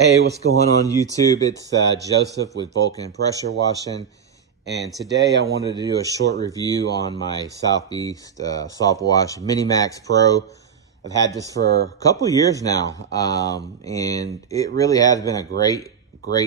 Hey, what's going on YouTube? It's Joseph with Vulcan Pressure Washing, and today I wanted to do a short review on my Southeast Softwash Mini Max Pro. I've had this for a couple years now, and it really has been a great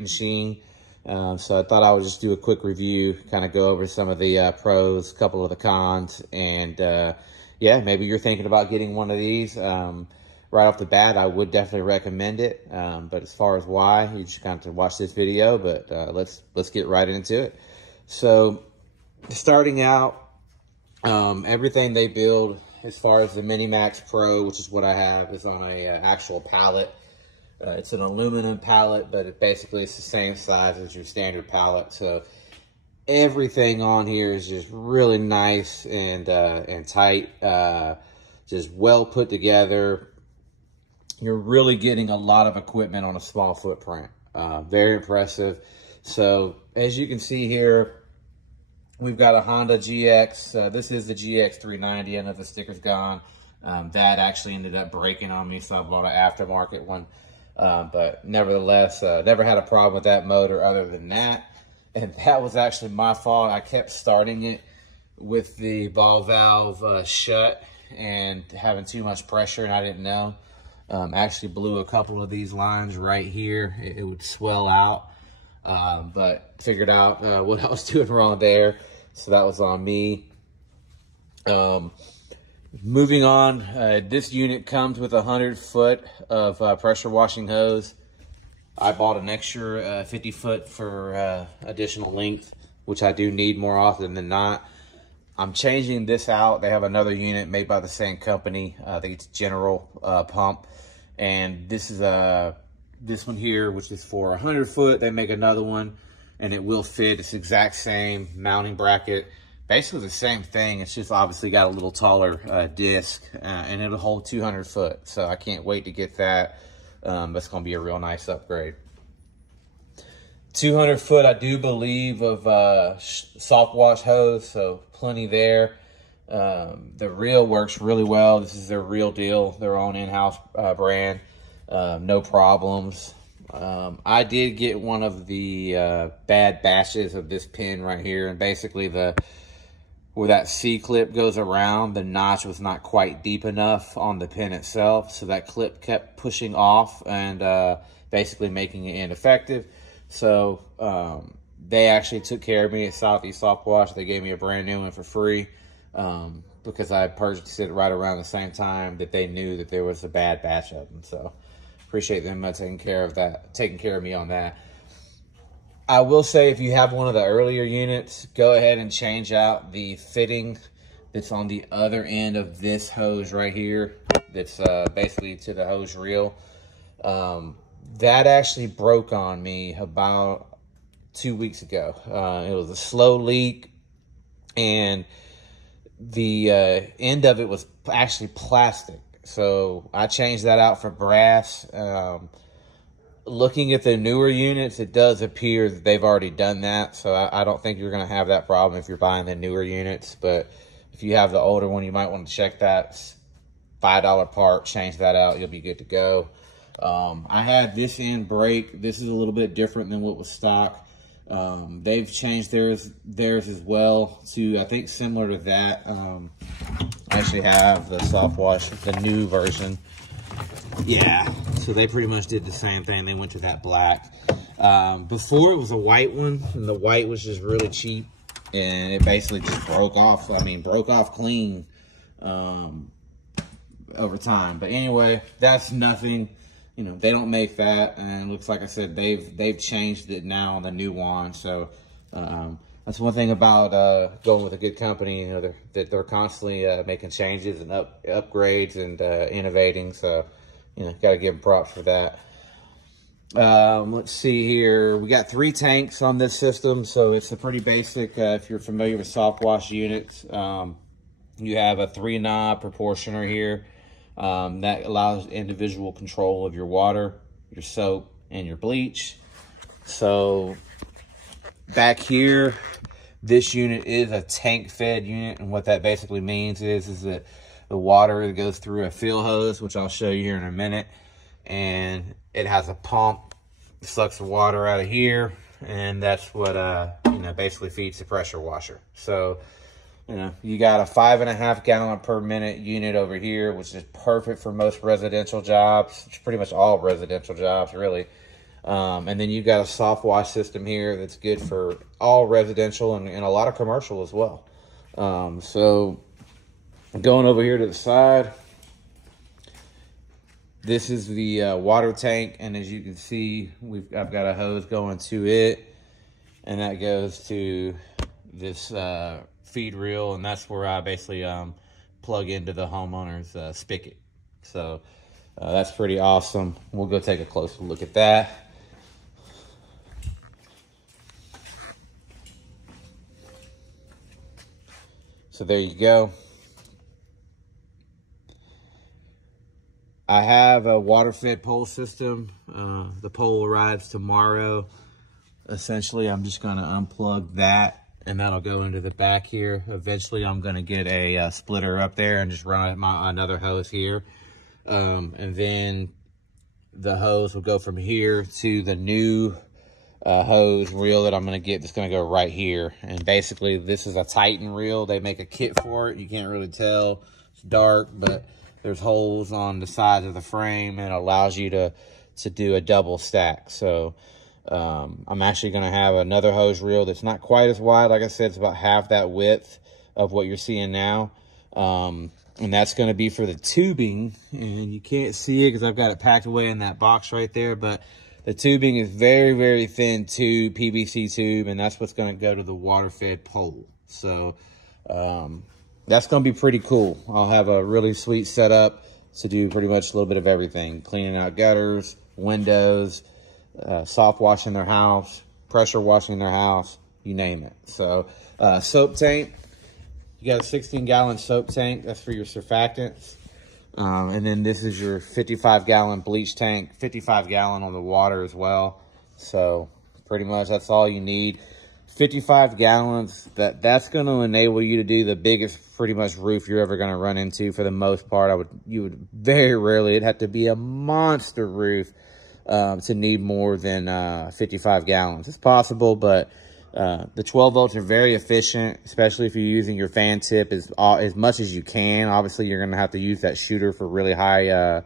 machine. So I thought I would just do a quick review, kind of go over some of the pros, a couple of the cons, and yeah, maybe you're thinking about getting one of these. Right off the bat, I would definitely recommend it. But as far as why, you just kind of have to watch this video. But let's get right into it. So, starting out, everything they build as far as the Mini Max Pro, which is what I have, is on a actual pallet. It's an aluminum pallet, but it basically is the same size as your standard pallet. So everything on here is just really nice and tight, just well put together. You're really getting a lot of equipment on a small footprint. Very impressive. So as you can see here, we've got a Honda GX. This is the GX 390. I know the sticker's gone. That actually ended up breaking on me, so I bought an aftermarket one. But nevertheless, never had a problem with that motor other than that. And that was actually my fault. I kept starting it with the ball valve shut and having too much pressure, and I didn't know. Actually blew a couple of these lines right here. It would swell out, but figured out what I was doing wrong there. So that was on me. Moving on, this unit comes with 100 foot of pressure washing hose. I bought an extra 50 foot for additional length, which I do need more often than not. I'm changing this out. They have another unit made by the same company. I think it's General Pump. And this is this one here, which is for 100 foot. They make another one, and it will fit. It's the exact same mounting bracket. Basically the same thing. It's just obviously got a little taller disc, and it'll hold 200 foot. So I can't wait to get that. That's going to be a real nice upgrade. 200 foot, I do believe, of soft wash hose, so plenty there. The reel works really well. This is their real deal, their own in-house brand. No problems. I did get one of the bad batches of this pin right here, and basically where that C-clip goes around, the notch was not quite deep enough on the pin itself, so that clip kept pushing off and basically making it ineffective. So they actually took care of me at Southeast Softwash. They gave me a brand new one for free. Because I purchased it right around the same time that they knew that there was a bad batch of them. So appreciate them taking care of me on that. I will say, if you have one of the earlier units, go ahead and change out the fitting that's on the other end of this hose right here. That's basically to the hose reel. That actually broke on me about 2 weeks ago. It was a slow leak, and the end of it was actually plastic. So I changed that out for brass. Looking at the newer units, it does appear that they've already done that. So I don't think you're going to have that problem if you're buying the newer units. But if you have the older one, you might want to check that. $5 part, change that out. You'll be good to go. I had this end break. This is a little bit different than what was stock. They've changed theirs as well to, I think, similar to that. I actually have the Softwash, the new version. Yeah, so they pretty much did the same thing. They went to that black. Before it was a white one, and the white was just really cheap, and it basically just broke off. I mean, broke off clean over time. But anyway, that's nothing. You know, they don't make that, and it looks like I said they've changed it now on the new one. So that's one thing about going with a good company. You know, they're constantly making changes and upgrades and innovating. So you know, got to give them props for that. Let's see here. We got 3 tanks on this system, so it's a pretty basic. If you're familiar with soft wash units, you have a 3-knob proportioner here. That allows individual control of your water, your soap, and your bleach. So back here, this unit is a tank fed unit, and what that basically means is that the water goes through a fill hose, which I'll show you here in a minute, and it has a pump sucks the water out of here, and that's what you know, basically feeds the pressure washer. So you know, you got a 5.5 gallon per minute unit over here, which is perfect for most residential jobs. It's pretty much all residential jobs, really. And then you've got a soft wash system here that's good for all residential and a lot of commercial as well. So going over here to the side, this is the water tank, and as you can see, I've got a hose going to it, and that goes to this feed reel, and that's where I basically plug into the homeowner's spigot. So that's pretty awesome. We'll go take a closer look at that. So there you go. I have a water-fed pole system. The pole arrives tomorrow. Essentially, I'm just going to unplug that, and that'll go into the back here. Eventually, I'm going to get a splitter up there and just run another hose here. And then the hose will go from here to the new hose reel that I'm going to get, that's going to go right here. And basically, this is a Titan reel. They make a kit for it. You can't really tell. It's dark, but there's holes on the sides of the frame, and it allows you to do a double stack. So I'm actually going to have another hose reel that's not quite as wide. Like I said, it's about half that width of what you're seeing now. And that's going to be for the tubing. And you can't see it because I've got it packed away in that box right there. But the tubing is very, very thin tube, PVC tube, and that's what's going to go to the water-fed pole. So that's going to be pretty cool. I'll have a really sweet setup to do pretty much a little bit of everything. Cleaning out gutters, windows, soft washing their house, pressure washing their house, you name it. So soap tank, you got a 16-gallon soap tank. That's for your surfactants. And then this is your 55-gallon bleach tank, 55-gallon on the water as well. So pretty much that's all you need. 55 gallons, that's going to enable you to do the biggest pretty much roof you're ever going to run into. For the most part, you would very rarely, it'd have to be a monster roof to need more than 55 gallons. It's possible, but the 12 volts are very efficient, especially if you're using your fan tip as much as you can. Obviously, you're going to have to use that shooter for really high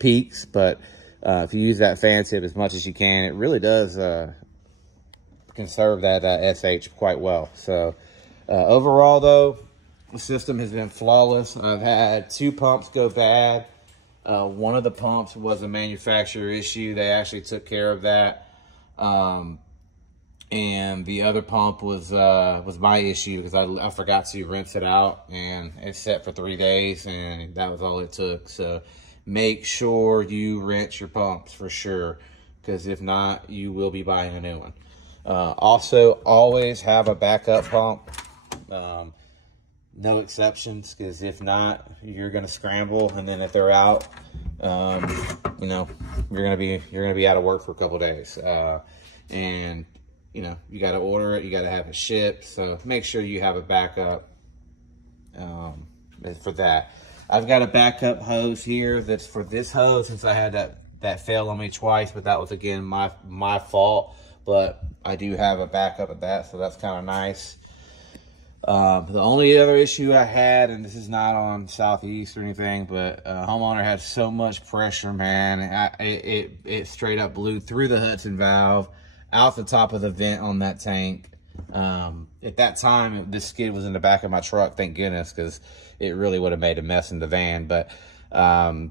peaks, but if you use that fan tip as much as you can, it really does conserve that SH quite well. So overall, though, the system has been flawless. I've had 2 pumps go bad. One of the pumps was a manufacturer issue. They actually took care of that. And the other pump was my issue because I forgot to rinse it out, and it sat for 3 days, and that was all it took. So make sure you rinse your pumps for sure, because if not, you will be buying a new one. Also, always have a backup pump. No exceptions, because if not, you're going to scramble, and then if they're out, you know, you're going to be out of work for a couple days. And you know, you got to order it, you got to have it shipped. So make sure you have a backup for that. I've got a backup hose here that's for this hose, since I had that fail on me twice, but that was again my fault. But I do have a backup of that, so that's kind of nice. The only other issue I had, and this is not on Southeast or anything, but homeowner had so much pressure, man. It straight up blew through the Hudson valve, out the top of the vent on that tank. At that time, this skid was in the back of my truck, thank goodness, because it really would have made a mess in the van. But I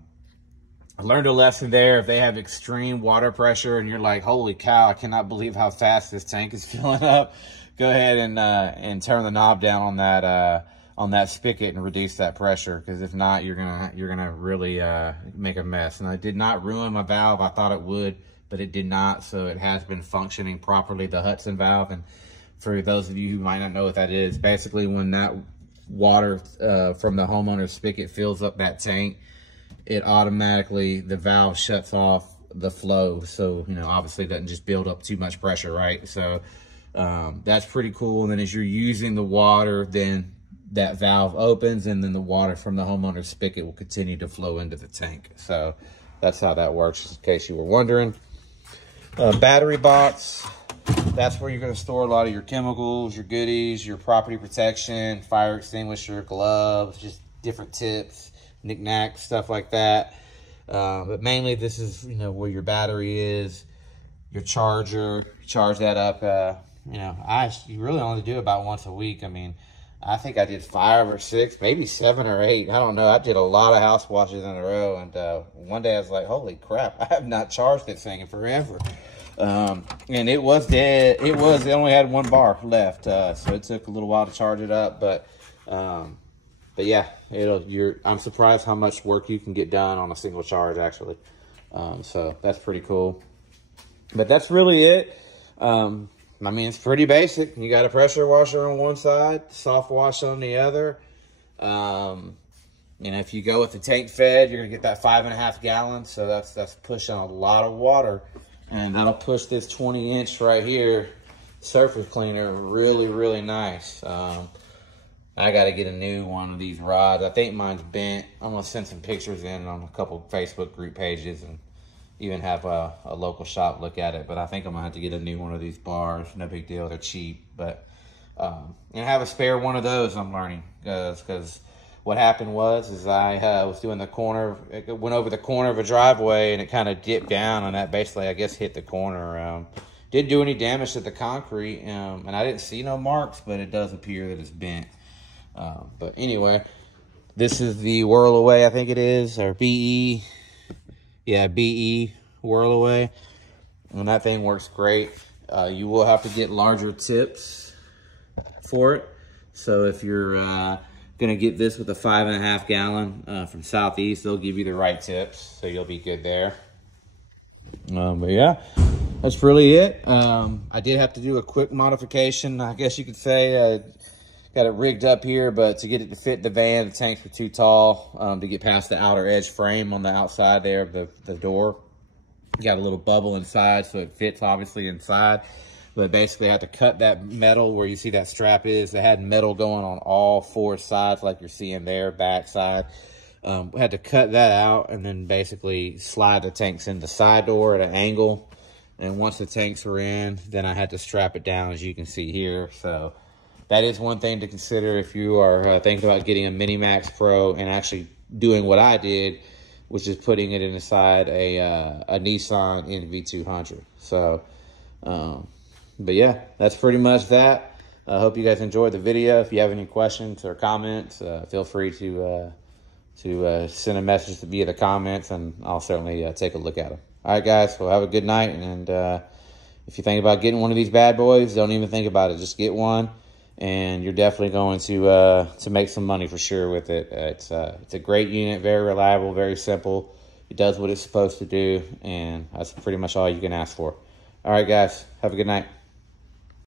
learned a lesson there. If they have extreme water pressure and you're like, holy cow, I cannot believe how fast this tank is filling up, go ahead and turn the knob down on that spigot and reduce that pressure, because if not, you're gonna really make a mess. And I did not ruin my valve. I thought it would, but it did not. So it has been functioning properly, the Hudson valve. And for those of you who might not know what that is, basically when that water from the homeowner's spigot fills up that tank, it automatically, the valve shuts off the flow. So, you know, obviously it doesn't just build up too much pressure, right? So that's pretty cool. And then as you're using the water, then that valve opens, and then the water from the homeowner's spigot will continue to flow into the tank. So that's how that works, in case you were wondering. Battery box. That's where you're going to store a lot of your chemicals, your goodies, your property protection, fire extinguisher, gloves, just different tips, knickknacks, stuff like that. But mainly this is, you know, where your battery is, your charger, charge that up. You know, you really only do about once a week. I mean, I think I did 5 or 6, maybe 7 or 8. I don't know. I did a lot of house washes in a row. And one day I was like, holy crap, I have not charged this thing in forever. And it was dead. It only had 1 bar left. So it took a little while to charge it up. But yeah, I'm surprised how much work you can get done on a single charge, actually. So that's pretty cool. But that's really it. I mean, it's pretty basic. You got a pressure washer on one side, soft wash on the other. You know, if you go with the tank fed, you're gonna get that 5.5 gallons. So that's pushing a lot of water, and that'll push this 20-inch right here surface cleaner really, really nice. I got to get a new one of these rods. I think mine's bent. I'm gonna send some pictures in on a couple Facebook group pages and even have a local shop look at it. But I think I'm gonna have to get a new one of these bars. No big deal, they're cheap. But and have a spare one of those, I'm learning, because what happened was I was doing the corner. It went over the corner of a driveway and it kind of dipped down, and that basically, I guess, hit the corner. Didn't do any damage to the concrete, and I didn't see no marks, but it does appear that it's bent. But anyway, this is the Whirl Away, I think it is, or BE. Yeah, BE Whirl Away. And that thing works great. You will have to get larger tips for it. So if you're gonna get this with a 5.5 gallon from Southeast, they'll give you the right tips, so you'll be good there. But yeah, that's really it. I did have to do a quick modification, I guess you could say. Got it rigged up here, but to get it to fit the van, the tanks were too tall to get past the outer edge frame on the outside there of the door. Got a little bubble inside, so it fits obviously inside. But basically I had to cut that metal where you see that strap is. It had metal going on all 4 sides like you're seeing there, back side. We had to cut that out and then basically slide the tanks in the side door at an angle. And once the tanks were in, then I had to strap it down, as you can see here. So that is one thing to consider if you are thinking about getting a Mini-Max Pro and actually doing what I did, which is putting it inside a Nissan NV200. So, but yeah, that's pretty much that. I hope you guys enjoyed the video. If you have any questions or comments, feel free to send a message via the comments, and I'll certainly take a look at them. All right, guys, well, have a good night. And if you think about getting one of these bad boys, don't even think about it. Just get one, and you're definitely going to make some money for sure with it. It's a great unit, very reliable, very simple. It does what it's supposed to do, and that's pretty much all you can ask for. All right, guys, have a good night.